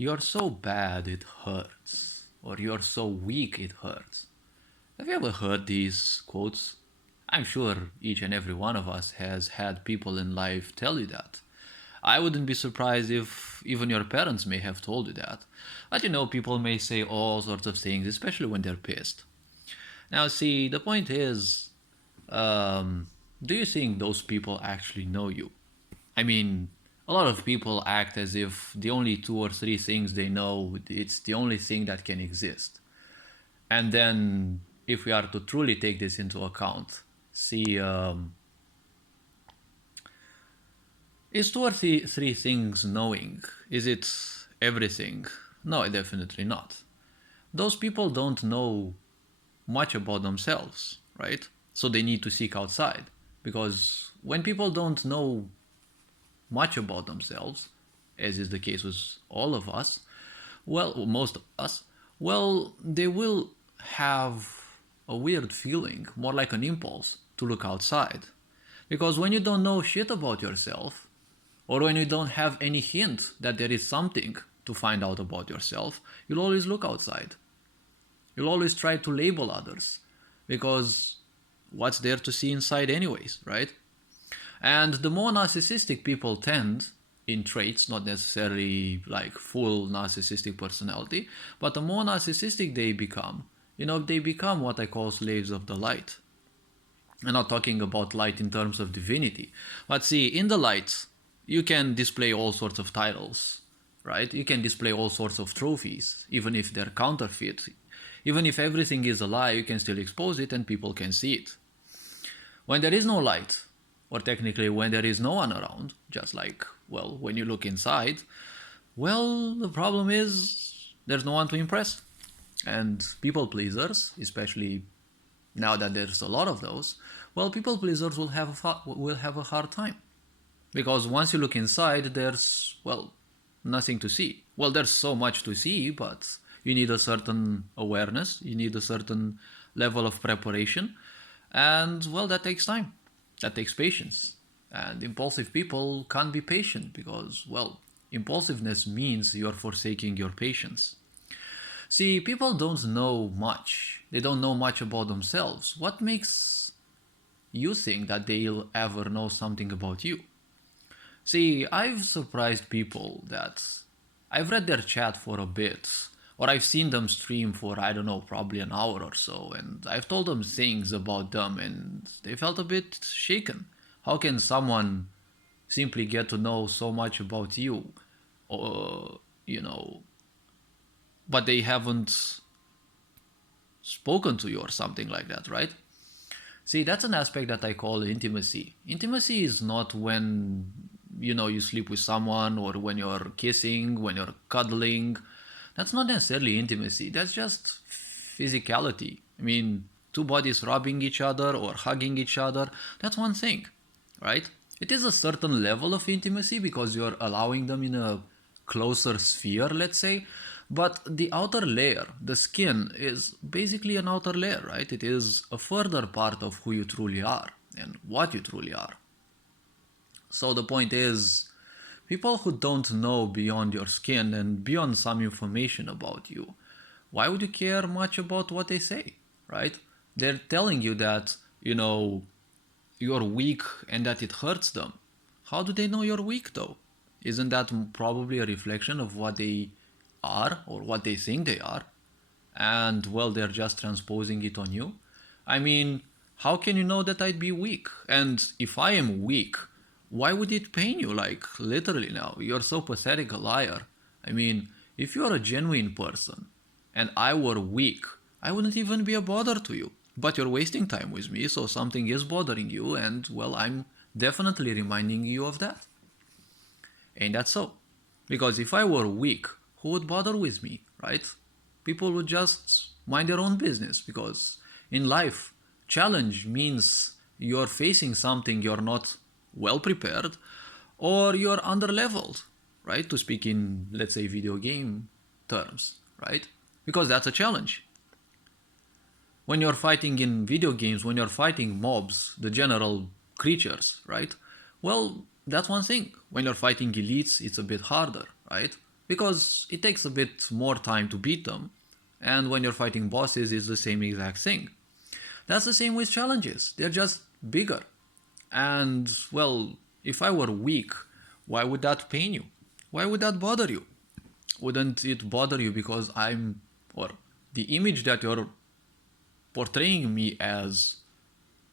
You're so bad it hurts, or you're so weak it hurts. Have you ever heard these quotes? I'm sure each and every one of us has had people in life tell you that. I wouldn't be surprised if even your parents may have told you that. But people may say all sorts of things, especially when they're pissed. Now, see, the point is, um, do you think those people actually know you? I mean, a lot of people act as if the only two or three things they know, it's the only thing that can exist. And then, if we are to truly take this into account, see, is two or three things knowing? Is it everything? No, definitely not. Those people don't know much about themselves, right? So they need to seek outside. Because when people don't know much about themselves, as is the case with all of us, well, most of us, well, they will have a weird feeling, more like an impulse, to look outside. Because when you don't know shit about yourself, or when you don't have any hint that there is something to find out about yourself, you'll always look outside. You'll always try to label others. Because what's there to see inside, anyways, right? And the more narcissistic people tend, in traits, not necessarily like full narcissistic personality, but the more narcissistic they become, they become what I call slaves of the light. I'm not talking about light in terms of divinity. But see, in the light, you can display all sorts of titles, right? You can display all sorts of trophies, even if they're counterfeit. Even if everything is a lie, you can still expose it and people can see it. When there is no light, or technically when there is no one around, just like, well, when you look inside, well, the problem is there's no one to impress. And people pleasers, especially now that there's a lot of those, well, people pleasers will have a hard time. Because once you look inside, there's, well, nothing to see. Well, there's so much to see, but you need a certain awareness, you need a certain level of preparation, and, well, that takes time. That takes patience. And impulsive people can't be patient because, well, impulsiveness means you're forsaking your patience. See, people don't know much. They don't know much about themselves. What makes you think that they'll ever know something about you? See, I've surprised people that I've read their chat for a bit, or I've seen them stream for, I don't know, probably an hour or so, and I've told them things about them, and they felt a bit shaken. How can someone simply get to know so much about you, or, but they haven't spoken to you or something like that, right? See, that's an aspect that I call intimacy. Intimacy is not when, you sleep with someone or when you're kissing, when you're cuddling. That's not necessarily intimacy. That's just physicality. I mean, two bodies rubbing each other or hugging each other, that's one thing, right? It is a certain level of intimacy because you're allowing them in a closer sphere, let's say. But the outer layer, the skin, is basically an outer layer, right? It is a further part of who you truly are and what you truly are. So the point is, people who don't know beyond your skin and beyond some information about you, why would you care much about what they say, right? They're telling you that, you're weak and that it hurts them. How do they know you're weak though? Isn't that probably a reflection of what they are or what they think they are? And, well, they're just transposing it on you? I mean, how can you know that I'd be weak? And if I am weak, why would it pain you? Like, literally now, you're so pathetic a liar. I mean, if you're a genuine person and I were weak, I wouldn't even be a bother to you. But you're wasting time with me, so something is bothering you, and, well, I'm definitely reminding you of that. Ain't that so? Because if I were weak, who would bother with me, right? People would just mind their own business, because in life, challenge means you're facing something you're not well prepared or you're underleveled, right? To speak in, let's say, video game terms, right? Because that's a challenge. When you're fighting in video games, when you're fighting mobs, the general creatures, right? Well, that's one thing. When you're fighting elites, it's a bit harder, right? because it takes a bit more time to beat them. And when you're fighting bosses, it's the same exact thing. That's the same with challenges. They're just bigger. And, well, if I were weak, why would that pain you? Why would that bother you? Wouldn't it bother you because or the image that you're portraying me as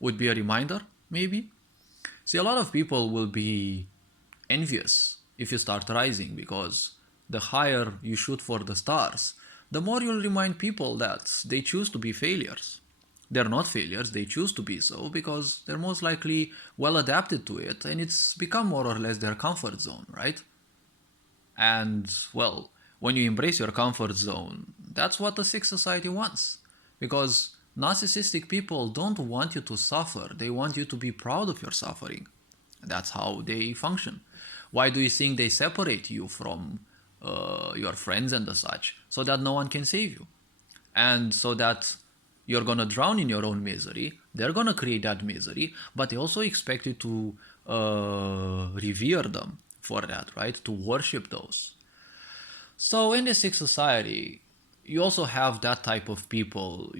would be a reminder, maybe? See, a lot of people will be envious if you start rising because the higher you shoot for the stars, the more you'll remind people that they choose to be failures. They're not failures, they choose to be so because they're most likely well adapted to it and it's become more or less their comfort zone, right? And, well, when you embrace your comfort zone, that's what the sick society wants. Because narcissistic people don't want you to suffer, they want you to be proud of your suffering. That's how they function. Why do you think they separate you from your friends and the such? So that no one can save you. And so that you're gonna drown in your own misery, they're gonna create that misery, but they also expect you to revere them for that, right? To worship those. So in the sick society, you also have that type of people,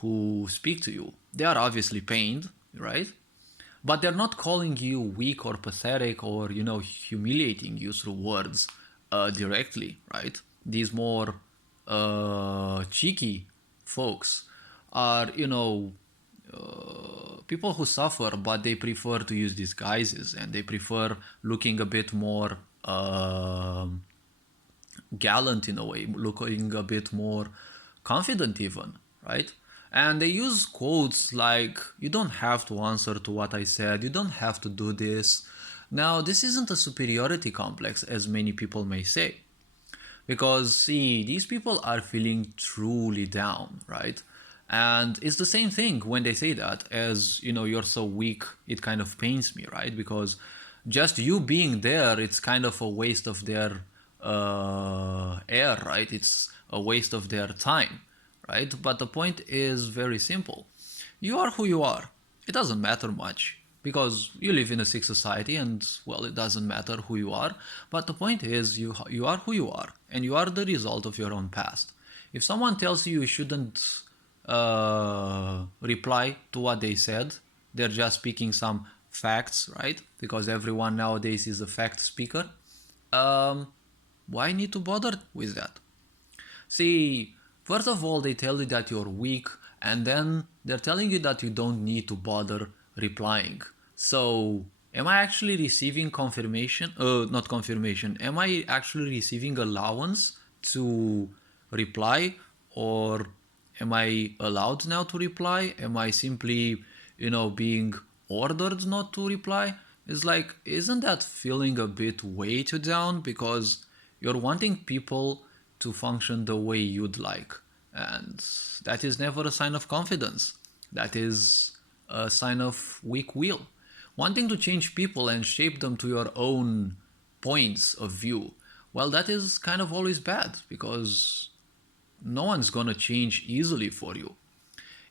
who speak to you. They are obviously pained, right? But they're not calling you weak or pathetic or, humiliating you through words directly, right? These more cheeky folks are, people who suffer, but they prefer to use disguises and they prefer looking a bit more gallant in a way, looking a bit more confident even, right? And they use quotes like, you don't have to answer to what I said, you don't have to do this. Now, this isn't a superiority complex as many people may say. Because, see, these people are feeling truly down, right? And it's the same thing when they say that as, you're so weak, it kind of pains me, right? Because just you being there, it's kind of a waste of their air, right? It's a waste of their time, right? But the point is very simple. You are who you are. It doesn't matter much because you live in a sick society and, well, it doesn't matter who you are. But the point is you are who you are and you are the result of your own past. If someone tells you you shouldn't reply to what they said, they're just speaking some facts, right? Because everyone nowadays is a fact speaker. Why need to bother with that? See, first of all, they tell you that you're weak, and then they're telling you that you don't need to bother replying. So, am I actually receiving confirmation? Not confirmation. Am I actually receiving allowance to reply, or am I allowed now to reply? Am I simply, being ordered not to reply? It's like, isn't that feeling a bit way too down? Because you're wanting people to function the way you'd like. And that is never a sign of confidence. That is a sign of weak will. Wanting to change people and shape them to your own points of view, well, that is kind of always bad because no one's gonna change easily for you.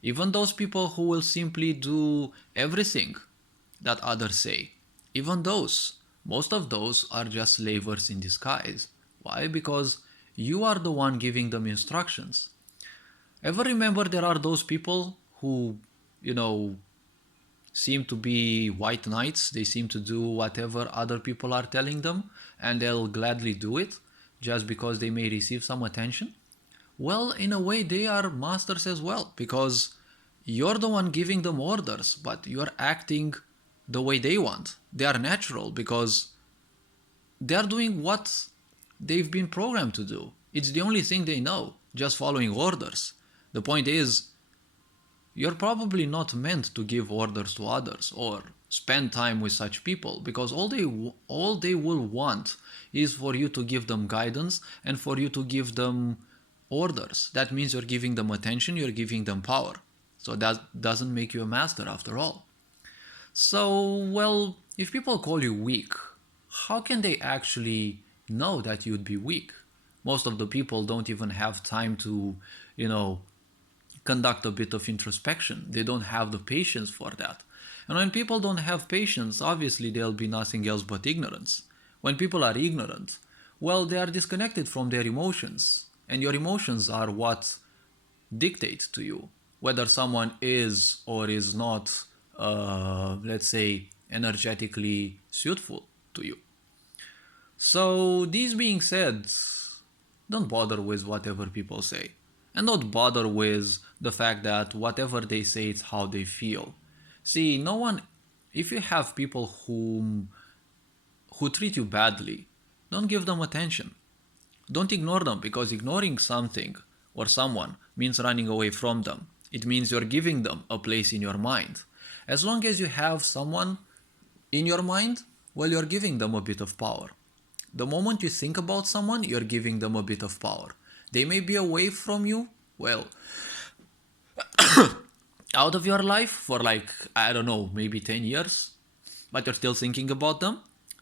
Even those people who will simply do everything that others say, even those, most of those are just slavers in disguise. Why? Because you are the one giving them instructions. Ever remember there are those people who, seem to be white knights? They seem to do whatever other people are telling them and they'll gladly do it just because they may receive some attention? Well, in a way, they are masters as well because you're the one giving them orders, but you're acting the way they want. They are natural because they're doing what they've been programmed to do. It's the only thing they know, just following orders. The point is, you're probably not meant to give orders to others or spend time with such people because all they will want is for you to give them guidance and for you to give them orders. That means you're giving them attention, you're giving them power. So that doesn't make you a master after all. So, well, if people call you weak, how can they actually know that you'd be weak? Most of the people don't even have time to, conduct a bit of introspection. They don't have the patience for that. And when people don't have patience, obviously there'll be nothing else but ignorance. When people are ignorant, Well, they are disconnected from their emotions, and your emotions are what dictate to you whether someone is or is not, let's say, energetically suitable to you. So, this being said, don't bother with whatever people say. And don't bother with the fact that whatever they say is how they feel. See, no one, if you have people who treat you badly, don't give them attention. Don't ignore them, because ignoring something or someone means running away from them. It means you're giving them a place in your mind. As long as you have someone in your mind, well, you're giving them a bit of power. The moment you think about someone, you're giving them a bit of power. They may be away from you, well, out of your life for like, I don't know, maybe 10 years, but you're still thinking about them.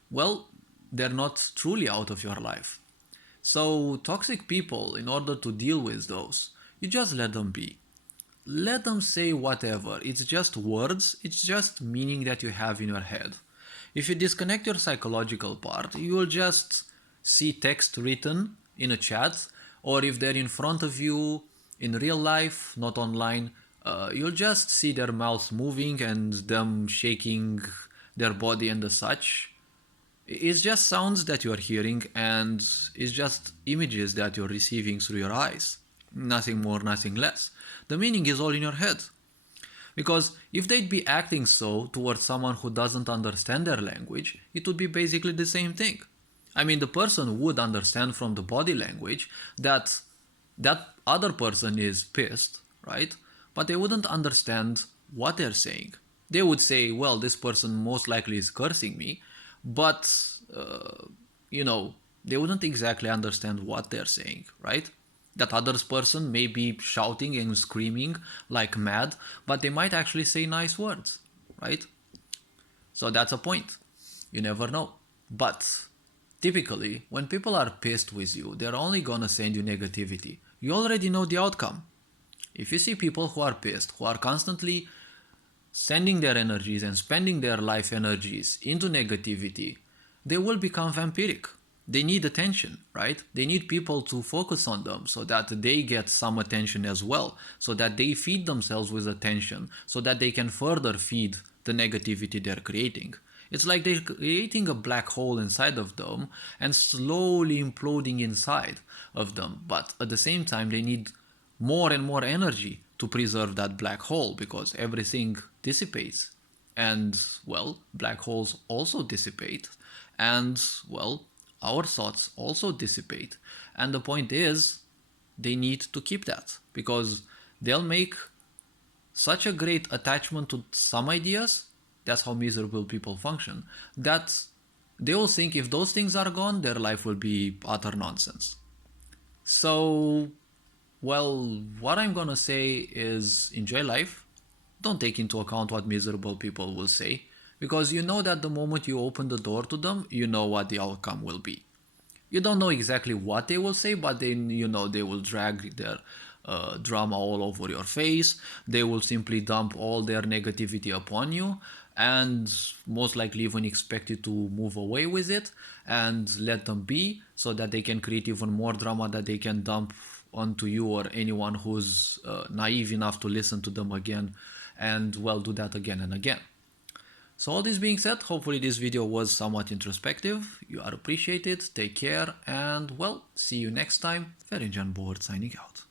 Well, they're not truly out of your life. So, toxic people, in order to deal with those, you just let them be. Let them say whatever. It's just words, it's just meaning that you have in your head. If you disconnect your psychological part, you will just see text written in a chat, or if they're in front of you in real life, not online, you'll just see their mouths moving and them shaking their body and the such. It's just sounds that you're hearing, and it's just images that you're receiving through your eyes. Nothing more, nothing less. The meaning is all in your head. Because if they'd be acting so towards someone who doesn't understand their language, it would be basically the same thing. I mean, the person would understand from the body language that that other person is pissed, right? But they wouldn't understand what they're saying. They would say, well, this person most likely is cursing me, but, they wouldn't exactly understand what they're saying, right? That other person may be shouting and screaming like mad, but they might actually say nice words, right? So that's a point. You never know. But typically, when people are pissed with you, they're only gonna send you negativity. You already know the outcome. If you see people who are pissed, who are constantly sending their energies and spending their life energies into negativity, they will become vampiric. They need attention, right? They need people to focus on them so that they get some attention as well, so that they feed themselves with attention, so that they can further feed the negativity they're creating. It's like they're creating a black hole inside of them and slowly imploding inside of them, but at the same time they need more and more energy to preserve that black hole, because everything dissipates. And, well, black holes also dissipate. And, well, our thoughts also dissipate. And the point is, they need to keep that, because they'll make such a great attachment to some ideas, that's how miserable people function, that they will think if those things are gone, their life will be utter nonsense. So, well, what I'm gonna say is enjoy life. Don't take into account what miserable people will say, because you know that the moment you open the door to them, you know what the outcome will be. You don't know exactly what they will say, but then you know they will drag their drama all over your face. They will simply dump all their negativity upon you, and most likely even expect you to move away with it and let them be, so that they can create even more drama that they can dump onto you or anyone who's naive enough to listen to them again, and, well, do that again and again. So all this being said, hopefully this video was somewhat introspective. You are appreciated, take care, and, well, see you next time. Ferencan Board signing out.